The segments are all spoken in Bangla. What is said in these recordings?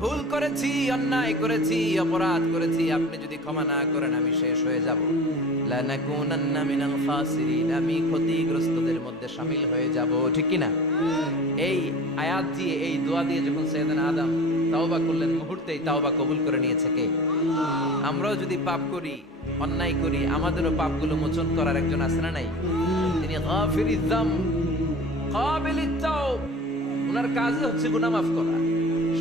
ভুল করেছি, অন্যায় করেছি, অপরাধ করেছি, আপনি যদি ক্ষমা না করেন, আমি শেষ হয়ে যাব। লানাকুনান্না মিনাল খাসিরিন, আমি ক্ষতিগ্রস্তদের মধ্যে শামিল হয়ে যাব। ঠিক কি না এই আয়াত দিয়ে, এই দোয়া দিয়ে যখন সৈয়দানা আদম তাওবা করলেন, মুহূর্তেই তাওবা কবুল করে নিয়েছে কে? আমরাও যদি পাপ করি, অন্যায় করি, আমাদেরও পাপগুলো মোচন করার একজন আছে না নাই? তিনি গাফিরিজ যাম, কাবিলিত তাওব। ওনার কাজ হচ্ছে গুনাহ মাফ করা।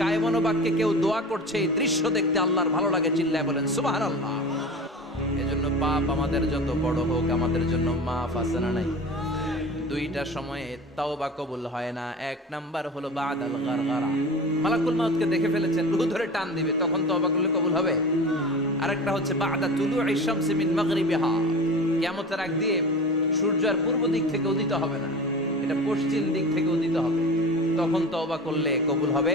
কায়মনো বাক্যে কেউ দোয়া করছে, এই দৃশ্য দেখতে আল্লাহর ভালো লাগে চিল্লায় বলেন সুবাহ আল্লাহ এজন্য পাপ আমাদের যত বড় হোক, আমাদের জন্য মাফ আছে না নাই? দুইটা সময়ে তাওবা কবুল হয় না, এক নাম্বার হলো বাদ আল গারগারা। মালাকুল মাউতকে দেখে ফেলেছেন, রুহ ধরে টান দিবে, তখন তওবা করলে কবুল হবে? আরেকটা হচ্ছে, বাদা তুলু ইশামসি মিন মাগরিবিহা। কিয়ামতের আগ দিয়ে সূর্য আর পূর্ব দিক থেকে উদিত হবে না, এটা পশ্চিম দিক থেকে উদিত হবে। তখন তওবা করলে কবুল হবে?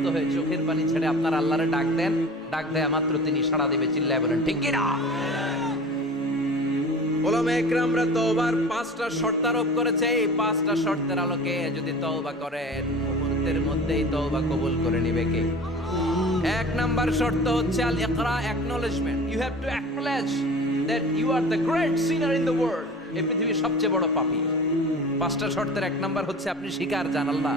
আপনি হয়ে চোখের পানি ছেড়ে আপনার আল্লাহরে ডাক দেন, ডাক দেয় মাত্র তিনি সাড়া দেবে, চিল্লায় বলেন, ঠিক কিনা? এক নাম্বার শর্ত হচ্ছে আল পৃথিবীর সবচেয়ে বড় পাপী। পাঁচটা শর্তের এক নাম্বার হচ্ছে, আপনি স্বীকার জান আল্লাহ।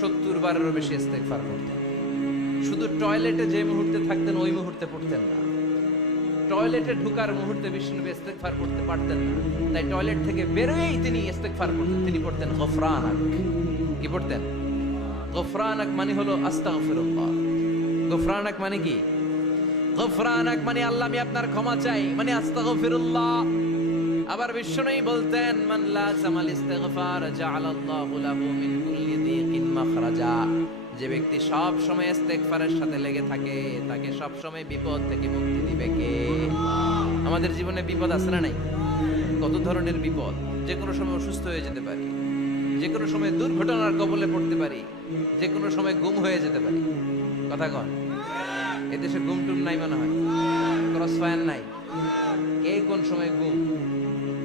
সত্তর বারেরও বেশি ইস্তেগফার করতেন। শুধু টয়লেটে যে মুহূর্তে থাকতেন, ওই মুহূর্তে পড়তেন না। টয়লেটে ঢুকার মুহূর্তে বিষ্ণুনবী ইস্তেগফার করতে পারতেন না। তাই টয়লেট থেকে বেরোয়েই তিনি ইস্তেগফার করতেন। তিনি পড়তেন, গফরানাক। কি পড়তেন? গফরানাক মানে হলো আস্তাগফিরুল্লাহ। গফরানাক মানে কি? মানে আল্লাহ, আমি আপনার ক্ষমা চাই। মানে আস্তাগফিরুল্লাহ। আবার বিষ্ণুই বলতেন, মান লাজামাল ইস্তিগফার জাআলাল্লাহু লাহু মিন কুল্লি মাখরাজা যে ব্যক্তি সব সময় ইস্তেগফারের সাথে লেগে থাকে, তাকে সব সময় বিপদ থেকে মুক্তি দিবে কে? আমাদের জীবনে বিপদ আছে না নাই? কত ধরনের বিপদ? যে কোনো সময় অসুস্থ হয়ে যেতে পারি। যে কোনো সময় দুর্ঘটনার কবলে পড়তে পারি। যে কোনো সময় গুম হয়ে যেতে পারি। কথা কন। এদেশে গুম টুম নাই মনে হয়? ক্রস ফায়ার নাই? কে কোন সময় গুম?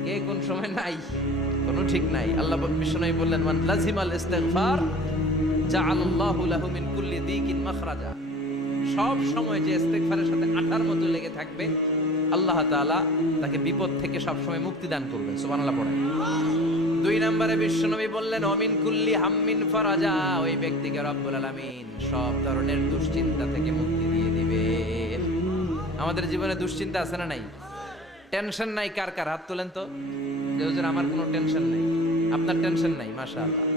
কে কোন সময় নাই? কোনো ঠিক নাই। আল্লাহ বিষ্ণু বললেন, মান লাজিমাল ইস্তেগফার সব সময় যে ইস্তেগফারের সাথে আঠার মতো লেগে থাকবে, আল্লাহ তাকে বিপদ থেকে সব সময় মুক্তি দান পড়েন দুই নম্বরে বিশ্বনবী বললেন, অমিন কুল্লি হাম্মিন ওই ব্যক্তিকে রব্বুল আলামিন সব ধরনের দুশ্চিন্তা থেকে মুক্তি দিয়ে দিবেন। আমাদের জীবনে দুশ্চিন্তা আছে না নাই? টেনশন নাই, কার কার? হাত তোলেন তো। যে আমার কোনো টেনশন নাই। আপনার টেনশন নাই, মাশাআল্লাহ।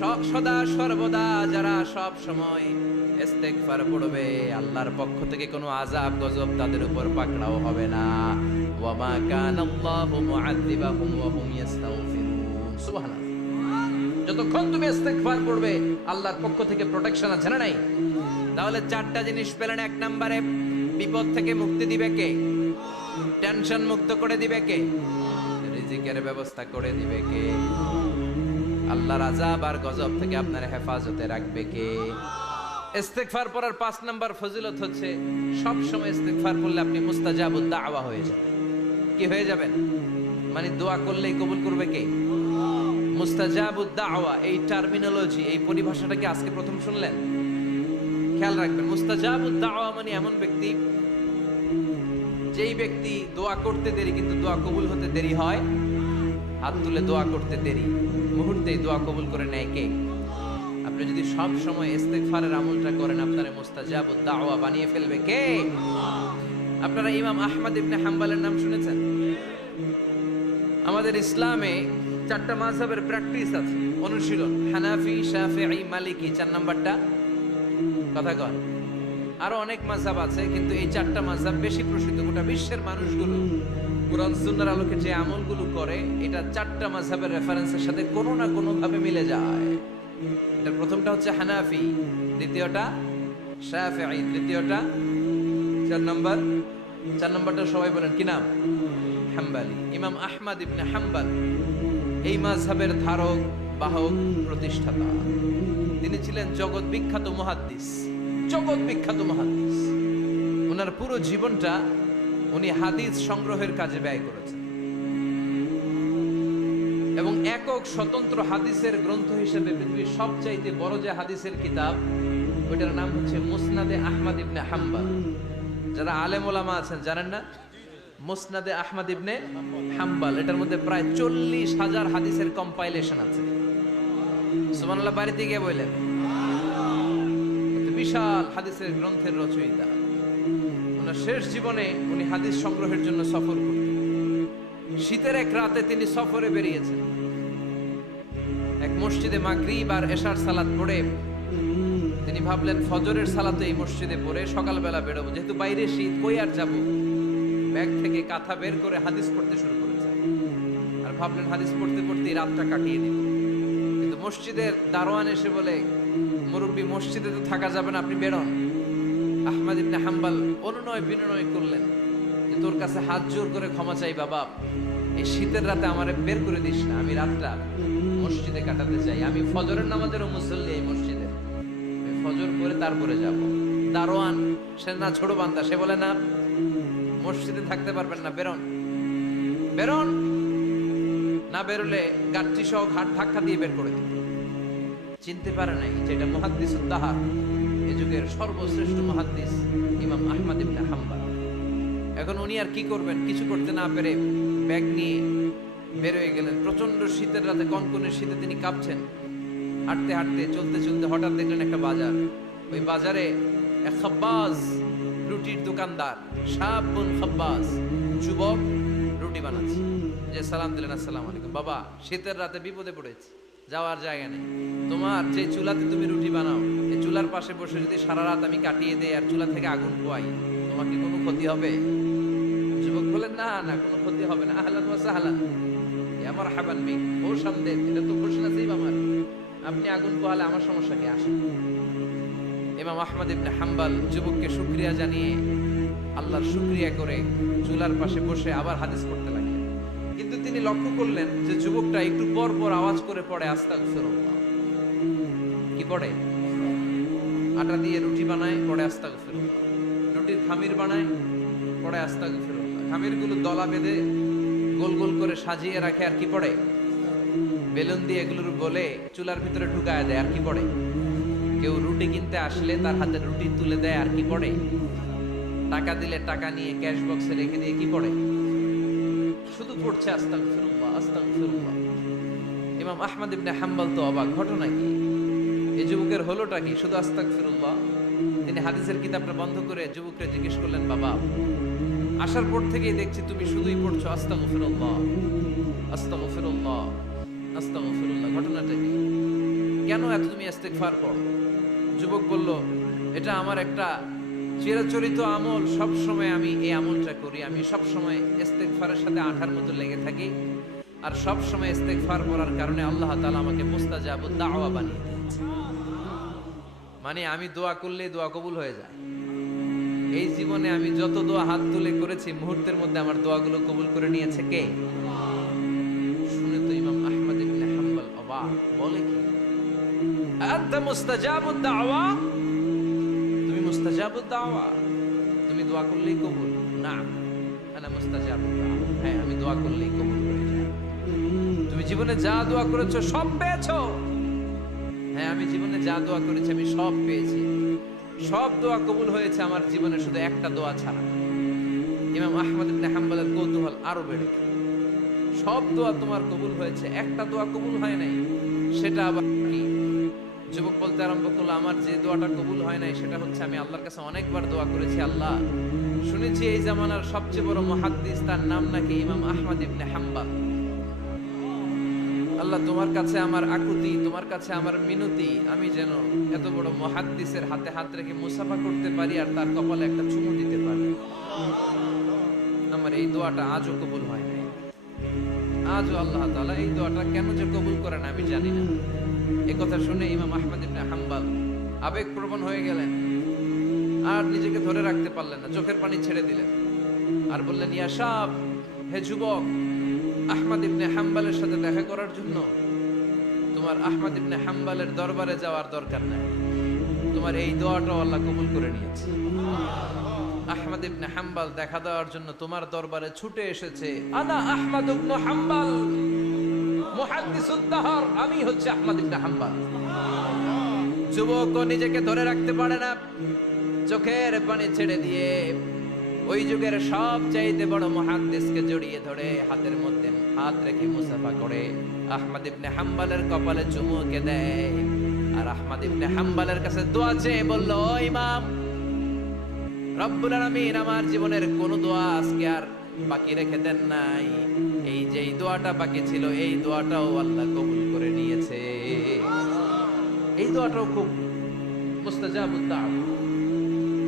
সব সদা সর্বদা যারা সব সময় ইস্তেগফার পড়বে, আল্লাহর পক্ষ থেকে কোনো আযাব, গজব তাদের উপর পাকড়াও হবে না। কানাল্লাহু মুআযিবাহুম ওয়া হুম সুবহানাল্লাহ। যতক্ষণ তুমি ইস্তেগফার পড়বে, আল্লাহর পক্ষ থেকে প্রোটেকশন আছে না নাই? তাহলে চারটা জিনিস পেলেন এক নম্বরে, বিপদ থেকে মুক্তি দিবে কে? টেনশন মুক্ত করে দিবে কে? রিজিকের ব্যবস্থা করে দিবে কে? আল্লাহর আজাব আর গজব থেকে আপনার হেফাজতে রাখবে কে? ইস্তেগফার পড়ার পাঁচ নাম্বার ফজিলত হচ্ছে, সব সময় ইস্তেগফার করলে আপনি মুস্তাজাবুদ দাওয়া হয়ে যাবেন। কি হয়ে যাবেন? মানে দোয়া করলেই কবুল করবে কে? মুস্তাজাবুদ দাওয়া, এই টার্মিনোলজি এই পরিভাষাটা কি আজকে প্রথম শুনলেন? খেয়াল রাখবেন, মুস্তাজাবুদ দাওয়া মানে এমন ব্যক্তি, যেই ব্যক্তি দোয়া করতে দেরি কিন্তু দোয়া কবুল হতে দেরি হয়। হাত তুলে দোয়া করতে দেরি। মুহূর্তেই দোয়া কবুল করে নেয় কে? আপনি যদি সব সময় ইস্তেগফারের আমলটা করেন, আপনার মুস্তাজাব দাওয়া বানিয়ে ফেলবে কে? আপনারা ইমাম আহমদ ইবনে হাম্বালের নাম শুনেছেন? আমাদের ইসলামে চারটা মাযহাবের প্র্যাকটিস আছে। অনুশীলন, হানাফি, শাফিঈ, মালিকি, চার নাম্বারটা। কথা কন। আরও অনেক মাযহাব আছে, কিন্তু এই চারটা মাযহাব বেশি প্রসিদ্ধ। গোটা বিশ্বের মানুষগুলো কোরআন সুন্নাহর আলোকে যে আমলগুলো করে, এটা চারটা মাযহাবের রেফারেন্সের সাথে কোনো না কোনো ভাবে মিলে যায়। এটা প্রথমটা হচ্ছে হানাফি, দ্বিতীয়টা শাফিঈ, তৃতীয়টা চার নম্বর, চার নম্বরটা সবাই বলেন, কি নাম? হাম্বালি। ইমাম আহমদ ইবনে হাম্বাল, এই মাযহাবের ধারক, বাহক, প্রতিষ্ঠাতা। তিনি ছিলেন জগৎ বিখ্যাত মুহাদ্দিস, জগৎ বিখ্যাত মুহাদ্দিস। ওনার পুরো জীবনটা উনি হাদিস সংগ্রহের কাজে ব্যয় করেছেন। এবং একক স্বতন্ত্র হাদিসের গ্রন্থ হিসেবে পৃথিবীর সবচাইতে বড় যে হাদিসের কিতাব, ওইটার নাম হচ্ছে মুসনাদে আহমদ ইবনে হাম্বাল। যারা আলেম ওলামা আছেন, জানেন না? মুসনাদে আহমদ ইবনে হাম্বাল। এটার মধ্যে প্রায় চল্লিশ হাজার হাদিসের কম্পাইলেশন আছে। সুমানুল্লাহ বাড়িতে গিয়ে বললেন বিশাল হাদিসের গ্রন্থের রচয়িতা। ওনার শেষ জীবনে উনি হাদিস সংগ্রহের জন্য সফর করতেন। শীতের এক রাতে তিনি সফরে বেরিয়েছেন। এক মসজিদে মাগরিব আর এশার সালাত পড়ে তিনি ভাবলেন, ফজরের সালাতে এই মসজিদে পড়ে সকালবেলা বেরোবো। যেহেতু বাইরে শীত, কই আর যাব? ব্যাগ থেকে কাঁথা বের করে হাদিস পড়তে শুরু করেছে। আর ভাবলেন, হাদিস পড়তে পড়তে রাতটা কাটিয়ে দিন কিন্তু মসজিদের দারোয়ান এসে বলে, মুরব্বী, মসজিদে তো থাকা যাবে না, আপনি বেরোন। আহমদ ইবনে হাম্বাল অনুনয় বিনয় করলেন যে, তোর কাছে হাত জোর করে ক্ষমা চাই বাবা। এই শীতের রাতে আমারে বের করে দিস না। আমি রাতটা মসজিদে কাটাতে চাই। আমি ফজরের নামাজেরও মুসল্লি এই মসজিদে। ফজর করে তারপরে যাব। দারোয়ান, সে না ছোট বান্দা, সে বলে, না, মসজিদে থাকতে পারবেন না, বেরোন। বেরোন, না বেরোলে গাঠটি সহ ঘাট ধাক্কা দিয়ে বের করে দিন চিনতে পারে নাই যে এটা মহাদ্দিস উদ্দাহার এ যুগের সর্বশ্রেষ্ঠ মহাদ্দিস ইমাম আহমদ ইবনে হাম্বাল। এখন উনি আর কি করবেন? কিছু করতে না পেরে ব্যাগ নিয়ে বের হয়ে গেলেন। প্রচণ্ড শীতের রাতে, কনকনের শীতে তিনি কাঁপছেন। হাঁটতে হাঁটতে, চলতে চলতে হঠাৎ দেখলেন একটা বাজার। ওই বাজারে এক খাব্বাজ রুটির দোকানদার সাবুন খাব্বাজ, যুবক রুটি বানাচ্ছে। যে সালাম দিলেন, আসসালাম আলাইকুম। বাবা, শীতের রাতে বিপদে পড়েছি। যাওয়ার জায়গা নেই। তোমার যে চুলাতে তুমি রুটি বানাও, এই চুলার পাশে বসে যদি সারা রাত আমি কাটিয়ে দেই আর চুলা থেকে আগুন পোয়াই, তোমার কি কোনো ক্ষতি হবে? যুবক বলেন, না না, কোনো ক্ষতি হবে না। আহলান ওয়া সাহলান। আমার হাবান বি ও সামনে এটা তো খুশি নসিব আমার। আপনি আগুন পোহালে আমার সমস্যা কি? আসে ইমাম আহমদ ইবনে হাম্বাল যুবককে শুকরিয়া জানিয়ে আল্লাহর শুকরিয়া করে চুলার পাশে বসে আবার হাদিস পড়তে তিনি লক্ষ্য করলেন যে যুবকটা একটু পর পর আওয়াজ করে পড়ে, আস্তাগফিরুল্লাহ। কি পড়ে? আটা দিয়ে রুটি বানায়, পড়ে আস্তাগফিরুল্লাহ। রুটির খামির বানায়, পড়ে আস্তাগফিরুল্লাহ। খামিরগুলো দলা বেঁধে গোল গোল করে সাজিয়ে রাখে, আর কি পড়ে? বেলুন দিয়ে এগুলোর গলে চুলার ভিতরে ঢুকায় দেয়, আর কি পড়ে? কেউ রুটি কিনতে আসলে তার হাতে রুটি তুলে দেয়, আর কি পড়ে? টাকা দিলে টাকা নিয়ে ক্যাশ বক্সে রেখে দিয়ে কি পড়ে? পড়ছে, আস্তাগফিরুল্লাহ আস্তাগফিরুল্লাহ। ইমাম আহমদ ইবনে হাম্বল তো অবাক। ঘটনা কি? এই যুবকের হলোটা কি? শুধু আস্তাগফিরুল্লাহ? তিনি হাদিসের কিতাবটা বন্ধ করে যুবককে জিজ্ঞেস করলেন, বাবা, আসার পর থেকেই দেখছি তুমি শুধুই পড়ছো আস্তাগফিরুল্লাহ আস্তাগফিরুল্লাহ আস্তাগফিরুল্লাহ। ঘটনাটা কি? কেন এত তুমি ইস্তেগফার করো যুবক বলল, এটা আমার একটা চিরাচরিত আমল সব সময় আমি এই আমলটা করি। আমি সব সময় ইস্তেগফারের সাথে আঠার মতো লেগে থাকি। আর সব সময় ইস্তেগফার করার কারণে আল্লাহ তাআলা আমাকে মুস্তাজাব দাওয়া বানিয়ে মানে আমি দোয়া করলে দোয়া কবুল হয়ে যায়। এই জীবনে আমি যত দোয়া হাত তুলে করেছি, মুহূর্তের মধ্যে আমার দোয়াগুলো কবুল করে নিয়েছে কে? শুনে তো ইমাম আহমদ ইবনে হাম্বল অবাক। বলে কি? আনতা মুস্তাজাবুদ দাওয়া? তুমি দোয়া করলেই কবুল। না হ্যাঁ আমি দোয়া করলেই কবুল তুমি জীবনে যা দোয়া করেছ সব পেয়েছ? হ্যাঁ আমি জীবনে যা দোয়া করেছি আমি সব পেয়েছি। সব দোয়া কবুল হয়েছে আমার জীবনে, শুধু একটা দোয়া ছাড়া। ইমাম আহমদ ইবনে হাম্বলের কৌতূহল আরও বেড়ে সব দোয়া তোমার কবুল হয়েছে, একটা দোয়া কবুল হয় নাই, সেটা আবার যুবক বলতে আরম্ভ করল, আমার যে দোয়াটা কবুল হয় নাই, সেটা হচ্ছে আমি আল্লাহর কাছে অনেকবার দোয়া করেছি, আল্লাহ। শুনেছি এই জামানার সবচেয়ে বড় মুহাদ্দিস, তার নাম নাকি ইমাম আহমদ ইবনে হাম্বাল। আল্লাহ, তোমার কাছে আমার আকুতি, তোমার কাছে আমার মিনতি, আমি যেন এত বড় মহাদ্দিসের হাতে হাত রেখে মুসাফা করতে পারি আর তার কপালে একটা চুমু দিতে পারি। আমার এই দোয়াটা আজও কবুল হয় নাই। আজও আল্লাহ তাআলা এই দোয়াটা কেন যে কবুল করেন আমি জানি না। এই কথা শুনে ইমাম আহমদ ইবনে হাম্বাল আবেগপ্রবণ হয়ে গেলেন। আর নিজেকে ধরে রাখতে পারলেন না, চোখের পানি ছেড়ে দিলেন। আর বললেন, ইয়া সাব, হে যুবক, আহমদ ইবনে হাম্বালের সাথে দেখা করার জন্য তোমার আহমদ ইবনে হাম্বালের দরবারে যাওয়ার দরকার নাই। তোমার এই দোয়াটাও আল্লাহ কবুল করে নিয়েছে। আহমদ ইবনে হাম্বাল দেখা দেওয়ার জন্য তোমার দরবারে ছুটে এসেছে। আনা আহমদ ইবনে হাম্বাল। আমি হচ্ছে আহমদ ইবনে হাম্বাল। যুবক নিজেকে ধরে রাখতে পারে না, চোখের পানি ছেড়ে দিয়ে ওই যুগের সব চাইতে বড় মহাদ্দেশকে জড়িয়ে ধরে হাতের মধ্যে হাত রেখে মুসাফা করে আহমদ ইবনে হাম্বালের কপালে চুমুকে দেয়। আর আহমদ ইবনে হাম্বালের কাছে দোয়া চেয়ে বলল, "ও ইমাম, রব্বুল আমার জীবনের কোন দোয়া আজকে আর বাকি রেখে দেন নাই। এই যে এই দোয়াটা বাকি ছিল, এই দোয়াটাও আল্লাহ কবুল করে নিয়েছে। এই দোয়াটাও খুব মুস্তাজাবুদ দাওয়া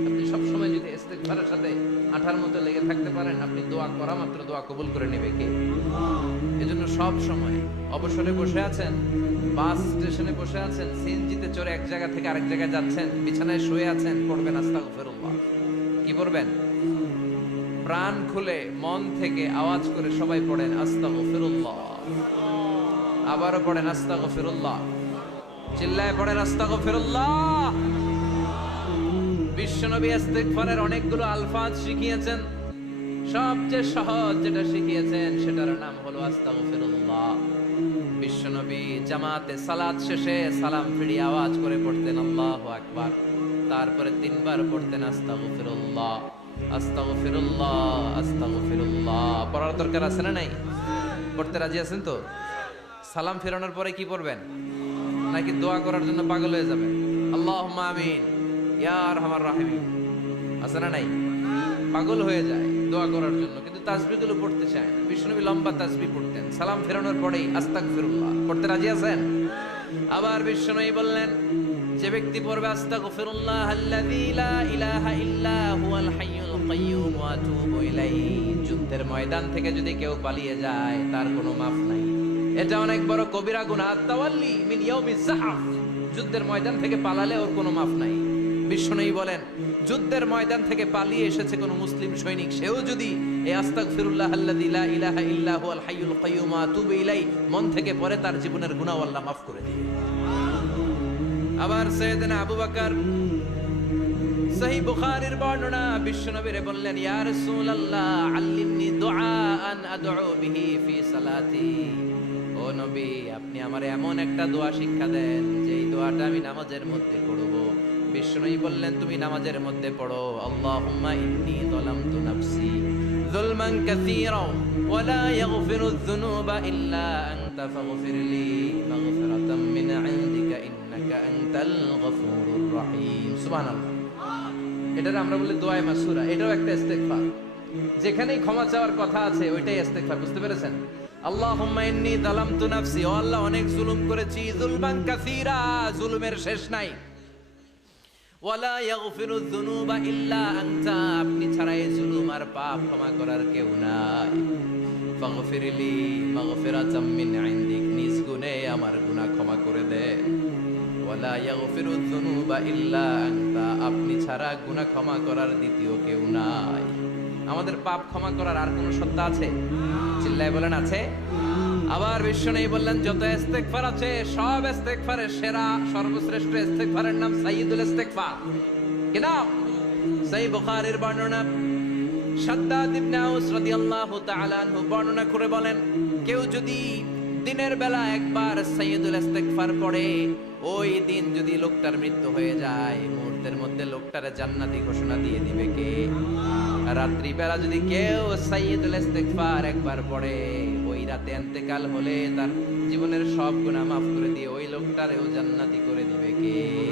আপনি সব সময় যদি ইস্তেগফারের সাথে আঠার মতো লেগে থাকতে পারেন, আপনি দোয়া করা মাত্র দোয়া কবুল করে নেবে কে? এজন্য সব সময় অবসরে বসে আছেন, বাস স্টেশনে বসে আছেন, সিএনজিতে চড়ে এক জায়গা থেকে আরেক জায়গায় যাচ্ছেন, বিছানায় শুয়ে আছেন, পড়বেন আস্তাগফিরুল্লাহ। কি পড়বেন? প্রাণ খুলে মন থেকে আওয়াজ করে সবাই পড়েন, আস্তাগফিরুল্লাহ। আবারও পড়েন, আস্তাগফিরুল্লাহ। চিল্লায় পড়েন, আস্তাগফিরুল্লাহ। বিশ্বনবী ইস্তেগফারের অনেকগুলো আলফাজ শিখিয়েছেন। সবচেয়ে সহজ যেটা শিখিয়েছেন, সেটার নাম হলো আস্তাগফিরুল্লাহ। বিশ্বনবী জামাতে সালাত শেষে সালাম ফিরিয়ে আওয়াজ করে পড়তেন, আল্লাহু আকবার। তারপরে তিনবার পড়তেন, আস্তাগফিরুল্লাহ। পড়ার দরকার আছে না নাই? পড়তে রাজি আছেন তো? সালাম ফেরানোর পরে কি পড়বেন? নাকি দোয়া করার জন্য পাগল হয়ে আল্লাহুম্মা আমিন। ইয়া রাহিমিন। আছে না নাই? পাগল হয়ে যায় দোয়া করার জন্য, কিন্তু তাসবিহগুলো পড়তে চায় বিষ্ণুবী লম্বা তাসবি পড়তেন। সালাম ফেরানোর পরেই আস্তাগফিরুল্লাহ। পড়তে রাজি আছেন? আবার বিষ্ণুবী বললেন, যে ব্যক্তি পড়বে আস্তাগফিরুল্লাহ আল্লাযী লা ইলাহা ইল্লা হুয়াল হাইয়ুল কাইয়্যুম ওয়া আতুবু যুদ্ধের ময়দান থেকে যদি কেউ পালিয়ে যায়, তার কোনো মাফ নাই। এটা অনেক বড় কবিরা গুনাহ, আত-তাওয়াল্লি মিন ইয়াউমিজ যাহফ যুদ্ধের ময়দান থেকে পালালে ওর কোনো মাফ নাই। বিষ্ণুই বলেন, যুদ্ধের ময়দান থেকে পালিয়ে এসেছে কোন মুসলিম সৈনিক। সেও যদি এই আস্তাগফিরুল্লাহ আল্লাযী লা ইলাহা ইল্লা হুয়াল হাইয়ুল কাইয়্যুম ওয়া আতুবু ইলাইহি, মন থেকে পড়ে তার জীবনের গুনাহ আল্লাহ মাফ করে দিবে। আবার সৈয়দনা আবু বকর সহি বুখারীর বর্ণনা বিশ্বনবীরে বললেন, ইয়া রাসূলুল্লাহ, আল্লিমনি দুআআন আদউ বিহি ফি সালাতি। ও নবী, আপনি আমার এমন একটা দোয়া শিক্ষা দেন যে এই দোয়াটা আমি নামাজের মধ্যে পড়ব। বিষ্ণুই বললেন, তুমি নামাজের মধ্যে পড়ো। আল্লাহুম্মা ইন্নী যালামতু নাফসি যুলমান কাসীরা ওয়া লা ইয়াগফিরু যুনুবা ইল্লা আনতা ফাগফির লি মাগফিরাতাম মিন ইনদিকা ইন্নাকা আনতাল গফুরুর রহিম। সুবহানাল্লাহ। এটার আমরা বলি দোয়ায় মাসুরা, এটাও একটা ইস্তেগফার। যেখানেই ক্ষমা চাওয়ার কথা আছে, ওইটাই ইস্তেগফার, বুঝতে পেরেছেন? আল্লাহুম্মা ইন্নী যালামতু নাফসি, ও আল্লাহ অনেক জুলুম করেছি কাসীরা, জুলুমের শেষ নাই। ওয়ালা ইয়াগফিরু যুনুবা ইল্লা আনতা, আপনি ছাড়া এই জুলুম আর পাপ ক্ষমা করার কেউ নাই। ফাগফিরলি মাগফিরাতাম মিন ইনদিক, নিজ গুনে আমার গুনাহ ক্ষমা করে দে। আপনি ছাড়া গুনাহ ক্ষমা করার দ্বিতীয় কেউ নাই। আমাদের পাপ ক্ষমা করার আর কোনো সত্তা আছে? চিল্লায় বলেন, আছে। আবার বিশ্ব নেই বললেন, যত ইস্তেগফার আছে, সব ইস্তেগফারের সেরা, সর্বশ্রেষ্ঠ ইস্তেগফারের নাম সাইয়্যিদুল ইস্তেগফার। কি নাম? সহি বুখারীর বর্ণনা। সাদ্দাদ ইবনে আউস রাদিয়াল্লাহু তাআলা আনহু বর্ণনা করে বলেন, কেউ যদি দিনের বেলা একবার সৈয়দুল ইস্তেগফার পড়ে, ওই দিন যদি লোকটার মৃত্যু হয়ে যায়, মুহূর্তের মধ্যে লোকটার জান্নাতি ঘোষণা দিয়ে দিবে কে? রাত্রি বেলা যদি কেউ সৈয়দুল ইস্তেগফার একবার পড়ে, ওই রাতে ইন্তেকাল হলে তার জীবনের সব গুণা মাফ করে দিয়ে ওই লোকটারেও জান্নাতি করে দিবে কে?